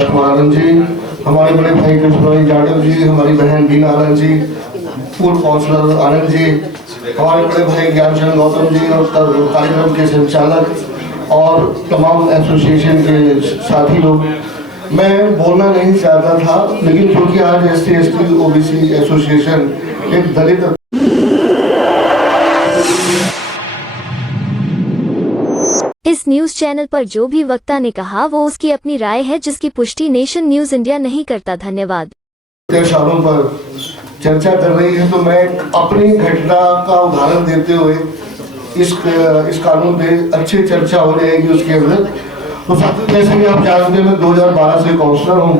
आनंद जी, हमारे बड़े भाई कृष्ण भाई जाटव जी, हमारी बहन बीना आनंद जी, पूर्व काउंसलर आनंद जी, हमारे बड़े भाई ज्ञानचंद गौतम जी और कार्यक्रम के संचालक और तमाम एसोसिएशन के साथी लोग। मैं बोलना नहीं चाहता था, लेकिन क्योंकि आज SC/ST OBC एसोसिएशन एक दलित इस न्यूज चैनल पर जो भी वक्ता ने कहा वो उसकी अपनी राय है, जिसकी पुष्टि नेशन न्यूज इंडिया नहीं करता। धन्यवाद। सालों पर चर्चा कर रही है, तो मैं अपनी घटना का उदाहरण देते हुए इस कानून पे अच्छी चर्चा हो जाएगी उसके अंदर। तो साथियों, जैसे कि आप जानते हैं, मैं 2012 से काउंसलर हूँ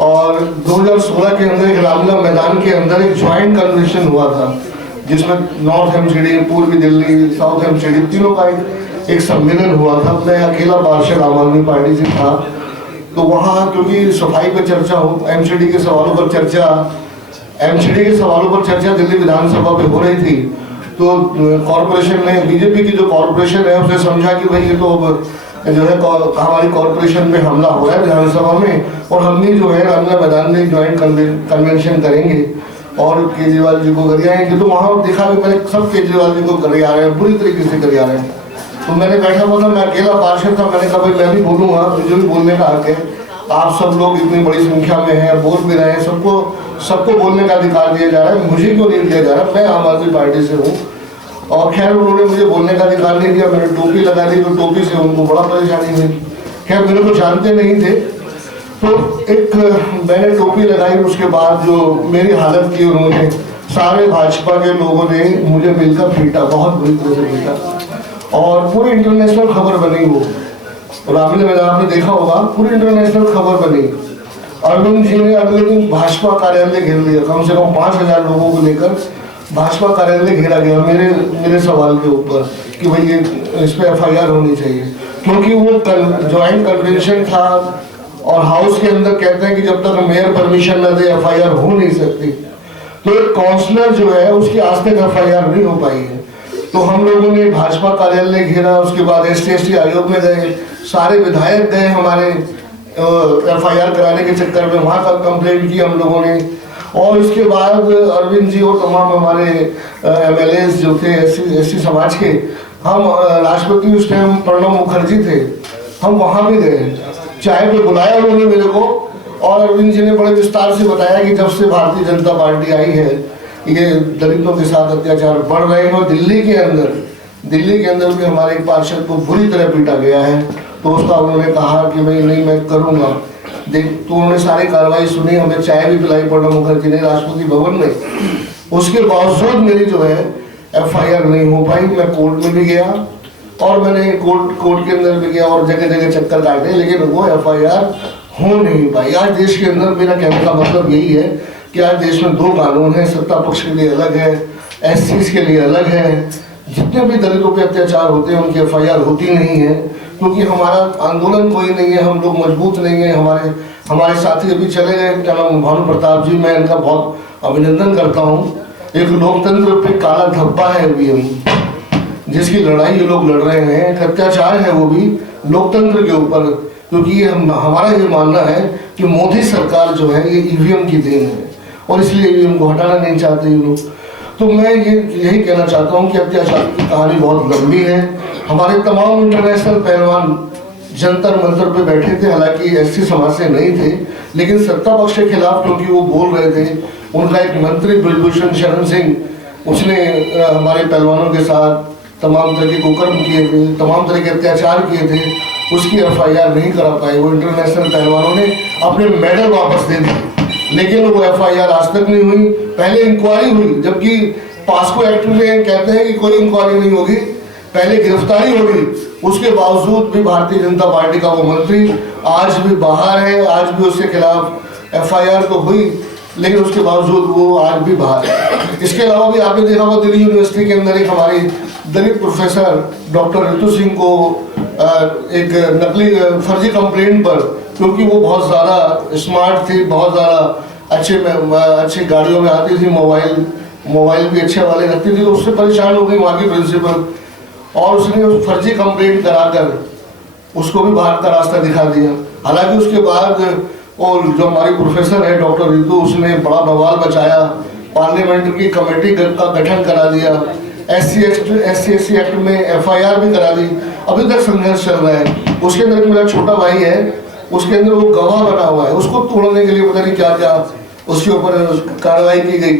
और 2016 के अंदर एक रामलीला मैदान के अंदर एक ज्वाइंट कन्वेंशन हुआ था, जिसमें नॉर्थ एमसीडी, पूर्वी दिल्ली, साउथ एमसीडी तीनों का एक सम्मेलन हुआ था। मैं अकेला पार्षद आम आदमी पार्टी से था। तो वहाँ क्योंकि सफाई पर चर्चा हो, एमसीडी के सवालों पर चर्चा दिल्ली विधानसभा में हो रही थी, तो कॉरपोरेशन ने, बीजेपी की जो कॉरपोरेशन है, उसने समझा कि भाई ये तो जो है हमारी कॉरपोरेशन पे हमला हो रहा है विधानसभा में, और हम भी जो है रामलीला मैदान में ज्वाइंट कन्वेंशन करेंगे और केजरीवाल जी को कर आएंगे। तो वहाँ देखा भी मैंने, सब केजरीवाल जी को कर आ रहे हैं, बुरी तरीके से कर आ रहे हैं। तो मैंने बैठा हुआ था, मैं अकेला पार्षद था। मैंने कहा भाई मैं भी बोलूँगा, मुझे भी बोलने का हक है। आप सब लोग इतनी बड़ी संख्या में हैं, बोल भी रहे हैं, सबको बोलने का अधिकार दिया जा रहा है, मुझे क्यों नहीं दिया जा रहा? मैं आम आदमी पार्टी से हूँ। और खैर उन्होंने मुझे बोलने का अधिकार नहीं दिया। मैंने टोपी लगा दी, तो टोपी से उनको बड़ा परेशानी हुई। खैर मेरे को जानते नहीं थे, तो एक मैंने टोपी लगाई। उसके बाद जो मेरी हालत की, उन्होंने सारे भाजपा के लोगों ने मुझे मिलकर पीटा, बहुत बुरी तरह से पीटा, और पूरी इंटरनेशनल खबर बनी। वो रामलीला मैदान आपने देखा होगा, पूरी इंटरनेशनल खबर बनी। अरविंद जी ने अगले दिन भाजपा कार्यालय घेर लिया, कम से कम 5000 लोगों को लेकर भाजपा कार्यालय घेरा गया मेरे सवाल के ऊपर कि भाई ये इस पर FIR होनी चाहिए, क्योंकि वो ज्वाइंट कन्वेंशन था और हाउस के अंदर कहते हैं कि जब तक मेयर परमिशन न दे FIR हो नहीं सकती। तो एक काउंसलर जो है उसकी आज तक FIR नहीं हो पाई है। तो हम लोगों ने भाजपा कार्यालय घेरा, उसके बाद SC/ST आयोग में गए, सारे विधायक गए हमारे FIR कराने के चक्कर में, वहाँ तक कंप्लेंट की हम लोगों ने। और उसके बाद अरविंद जी और तमाम हमारे MLAs जो थे SC समाज के, हम राष्ट्रपति उस टाइम प्रणब मुखर्जी थे, हम वहाँ भी गए, चाय पे बुलाया उन्होंने मेरे को। और अरविंद जी ने बड़े विस्तार से बताया कि जब से भारतीय जनता पार्टी आई है, ये दलितों के साथ अत्याचार बढ़ रहे हैं, और दिल्ली के अंदर भी हमारे एक पार्षद को बुरी तरह पीटा गया है। तो उसका उन्होंने कहा कि भाई नहीं, मैं करूँगा। तो उन्होंने सारी कार्रवाई सुनी, हमें चाय भी पिलाई प्रणब मुखर्जी ने राष्ट्रपति भवन में। उसके बावजूद मेरी जो है FIR नहीं हो पाई। मैं कोर्ट में भी गया और मैंने कोर्ट के अंदर भी गया और जगह जगह चक्कर काटे, लेकिन वो FIR हो नहीं पाई। आज देश के अंदर, मेरा कहने का मतलब यही है कि आज देश में 2 कानून है, सत्ता पक्ष के लिए अलग है, SCs के लिए अलग है। जितने भी दलितों पे अत्याचार होते हैं उनकी FIR होती नहीं है, क्योंकि हमारा आंदोलन कोई नहीं है, हम लोग मजबूत नहीं है। हमारे साथी अभी चले गए, क्या नाम, भानु प्रताप जी, मैं इनका बहुत अभिनंदन करता हूँ। एक लोकतंत्र पे काला धब्बा है अभी, जिसकी लड़ाई ये लोग लड़ रहे हैं, एक अत्याचार है वो भी लोकतंत्र के ऊपर, क्योंकि हमारा ये मानना है कि मोदी सरकार जो है ये EVM की देन है, और इसलिए EVM को हटाना नहीं चाहते ये लोग। तो मैं यही कहना चाहता हूँ कि अत्याचार की कहानी बहुत लंबी है। हमारे तमाम इंटरनेशनल पहलवान जंतर मंतर पे बैठे थे, हालांकि SC समाज से नहीं थे, लेकिन सत्ता पक्ष के खिलाफ क्योंकि वो बोल रहे थे। उनका एक मंत्री ब्रिजभूषण शरण सिंह, उसने हमारे पहलवानों के साथ तमाम तरह के कुकर्म किए थे, तमाम तरह के अत्याचार किए थे, उसकी FIR नहीं करा पाए। वो इंटरनेशनल पहलवानों ने अपने मेडल वापस दे दिए, लेकिन वो FIR आज तक नहीं हुई। पहले इंक्वायरी हुई, जबकि पास्को एक्ट में कहते हैं कि कोई इंक्वायरी नहीं होगी, पहले गिरफ्तारी होगी। उसके बावजूद भी भारतीय जनता पार्टी का वो मंत्री आज भी बाहर है, आज भी उसके खिलाफ FIR तो हुई, लेकिन उसके बावजूद वो आज भी बाहर है। इसके अलावा भी आपने देखा होगा, दिल्ली यूनिवर्सिटी के अंदर एक हमारी दलित प्रोफेसर डॉक्टर ऋतु सिंह को एक नकली फर्जी कंप्लेंट पर, क्योंकि वो बहुत ज़्यादा स्मार्ट थी, बहुत ज़्यादा अच्छी गाड़ियों में आती थी, मोबाइल भी अच्छे वाले रखती थी, तो उससे परेशान हो गई वहाँ की प्रिंसिपल, और उसने फर्जी कंप्लेंट कराकर उसको भी बाहर का रास्ता दिखा दिया। हालांकि उसके बाद और जो हमारी प्रोफेसर है डॉक्टर रितु, उसने बड़ा बवाल बचाया, पार्लियामेंट की कमेटी का गठन करा दिया, SC एक्ट में FIR भी करा दी। अभी तक संघर्ष चल रहा है। उसके अंदर एक मेरा छोटा भाई है, उसके अंदर वो गवाह बना हुआ है, उसको तोड़ने के लिए पता नहीं क्या क्या उसके ऊपर कार्रवाई की गई।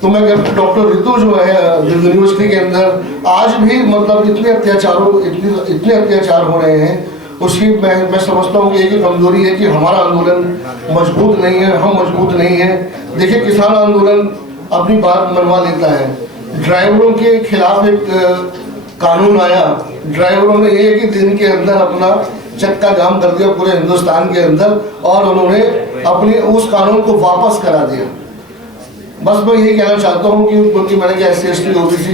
तो मैं कहता डॉक्टर रितु जो है यूनिवर्सिटी के अंदर आज भी मतलब इतने अत्याचार हो रहे हैं, उसकी मैं समझता हूँ कि एक ही कमजोरी है कि हमारा आंदोलन मजबूत नहीं है, हम मजबूत नहीं है। देखिए किसान आंदोलन अपनी बात मनवा लेता है, ड्राइवरों के खिलाफ एक कानून आया, ड्राइवरों ने एक ही दिन के अंदर अपना चक्का जाम कर दिया पूरे हिंदुस्तान के अंदर, और उन्होंने अपने उस कानून को वापस करा दिया। बस मैं यही कहना चाहता हूँ कि क्योंकि मैंने क्या SC OBC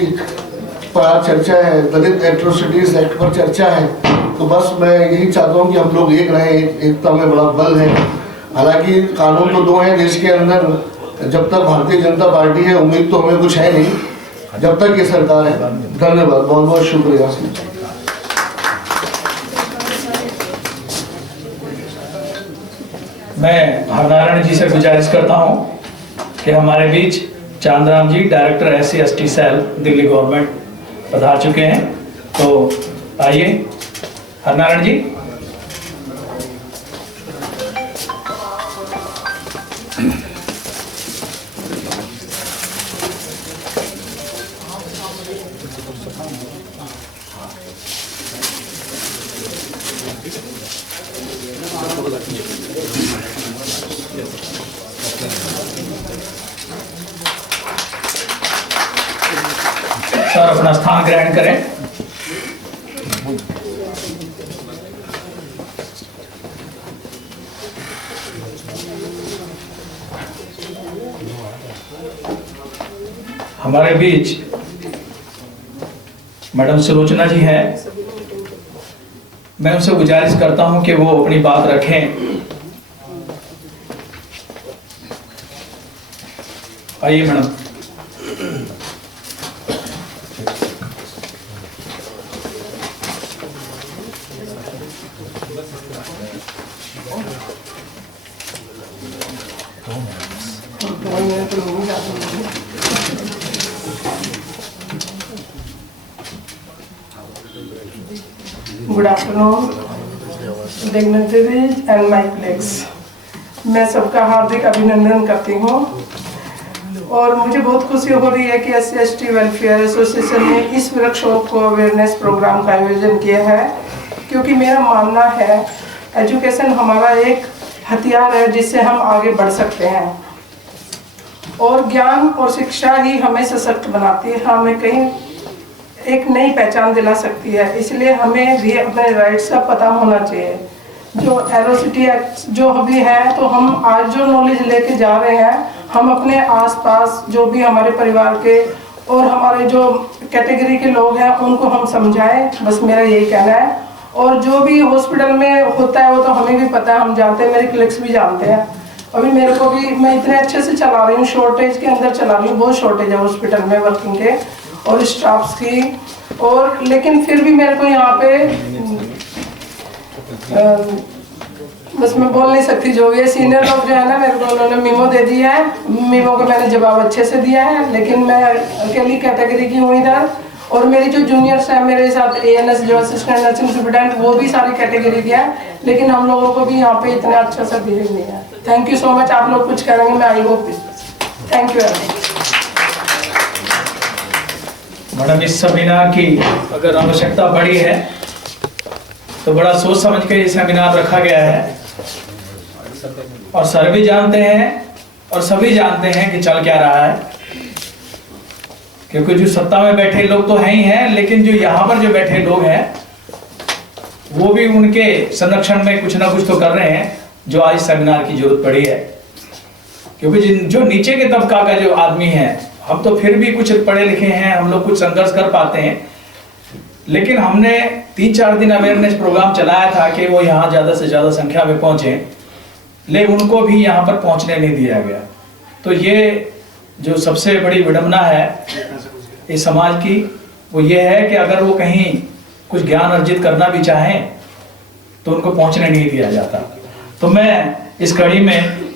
पर आज चर्चा है, दलित एट्रोसिटीज एक्ट पर चर्चा है, तो बस मैं यही चाहता हूँ कि हम लोग एक रहे, एकता में बड़ा बल है। हालांकि कानून तो दो हैं देश के अंदर, जब तक भारतीय जनता पार्टी है उम्मीद तो हमें कुछ है नहीं, जब तक ये सरकार है। धन्यवाद, बहुत बहुत शुक्रिया। मैं हरनारायण जी से गुजारिश करता हूं कि हमारे बीच Chandram ji director SC/ST cell Delhi government पधार चुके हैं, तो आइए हरनारायण जी। सर अपना स्थान ग्रहण करें। हमारे बीच मैडम सुलोचना जी हैं, मैं उनसे गुजारिश करता हूं कि वो अपनी बात रखें। आइए madam. Good afternoon dignitaries and my colleagues, मैं सबका हार्दिक अभिनंदन करती हूँ और मुझे बहुत खुशी हो रही है कि SC/ST वेलफेयर एसोसिएशन ने इस वर्कशॉप अवेयरनेस प्रोग्राम का आयोजन किया है, क्योंकि मेरा मानना है एजुकेशन हमारा एक हथियार है जिससे हम आगे बढ़ सकते हैं, और ज्ञान और शिक्षा ही हमें सशक्त बनाती है, हमें कहीं एक नई पहचान दिला सकती है। इसलिए हमें भी अपने राइट्स का पता होना चाहिए। जो एट्रोसिटी एक्ट जो अभी है, तो हम आज जो नॉलेज लेके जा रहे हैं, हम अपने आसपास जो भी हमारे परिवार के और हमारे जो कैटेगरी के लोग हैं उनको हम समझाएं, बस मेरा यही कहना है। और जो भी हॉस्पिटल में होता है वो तो हमें भी पता है, हम जानते हैं, मेरे कलीग्स भी जानते हैं। अभी मेरे को भी, मैं इतने अच्छे से चला रही हूँ, शॉर्टेज के अंदर चला रही हूँ, बहुत शॉर्टेज है हॉस्पिटल में वर्किंग के और स्टाफ्स की, और लेकिन फिर भी मेरे को यहाँ पे बस मैं बोल नहीं सकती। जो ये सीनियर लोग जो है ना, मेरे को उन्होंने मीमो दे दिया है, मीमो को मैंने जवाब अच्छे से दिया है, लेकिन मैं अकेली कैटेगरी की हूँ इधर, और मेरी जो जूनियर्स हैं मेरे साथ ANS जो असिस्टेंट नर्सिंग सुपरिटेंडेंट, वो भी सारी कैटेगरी के हैं, लेकिन हम लोगों को भी यहाँ पे इतना अच्छा सा बिहेव नहीं है। Thank you so much. आप लोग कुछ करेंगे, मैं I hope. Thank you very much. Madam, इस सेमिनार की अगर आवश्यकता बड़ी है तो बड़ा सोच समझ के ये सेमिनार रखा गया है, और सर भी जानते हैं और सभी जानते हैं कि चल क्या रहा है, क्योंकि जो सत्ता में बैठे लोग तो हैं ही हैं, लेकिन जो यहाँ पर जो बैठे लोग हैं वो भी उनके संरक्षण में कुछ ना कुछ तो कर रहे हैं, जो आज सेमिनार की जरूरत पड़ी है। क्योंकि जो नीचे के तबका का जो आदमी है, हम तो फिर भी कुछ पढ़े लिखे हैं, हम लोग कुछ संघर्ष कर पाते हैं, लेकिन हमने 3-4 दिन अवेयरनेस प्रोग्राम चलाया था कि वो यहाँ ज़्यादा से ज़्यादा संख्या में पहुँचे, लेकिन उनको भी यहाँ पर पहुँचने नहीं दिया गया। तो ये जो सबसे बड़ी विडंबना है इस समाज की, वो ये है कि अगर वो कहीं कुछ ज्ञान अर्जित करना भी चाहें तो उनको पहुँचने नहीं दिया जाता। तो मैं इस कड़ी में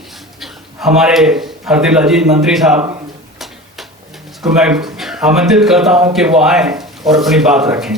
हमारे हरदिल अजीज मंत्री साहब को मैं आमंत्रित करता हूं कि वो आए और अपनी बात रखें।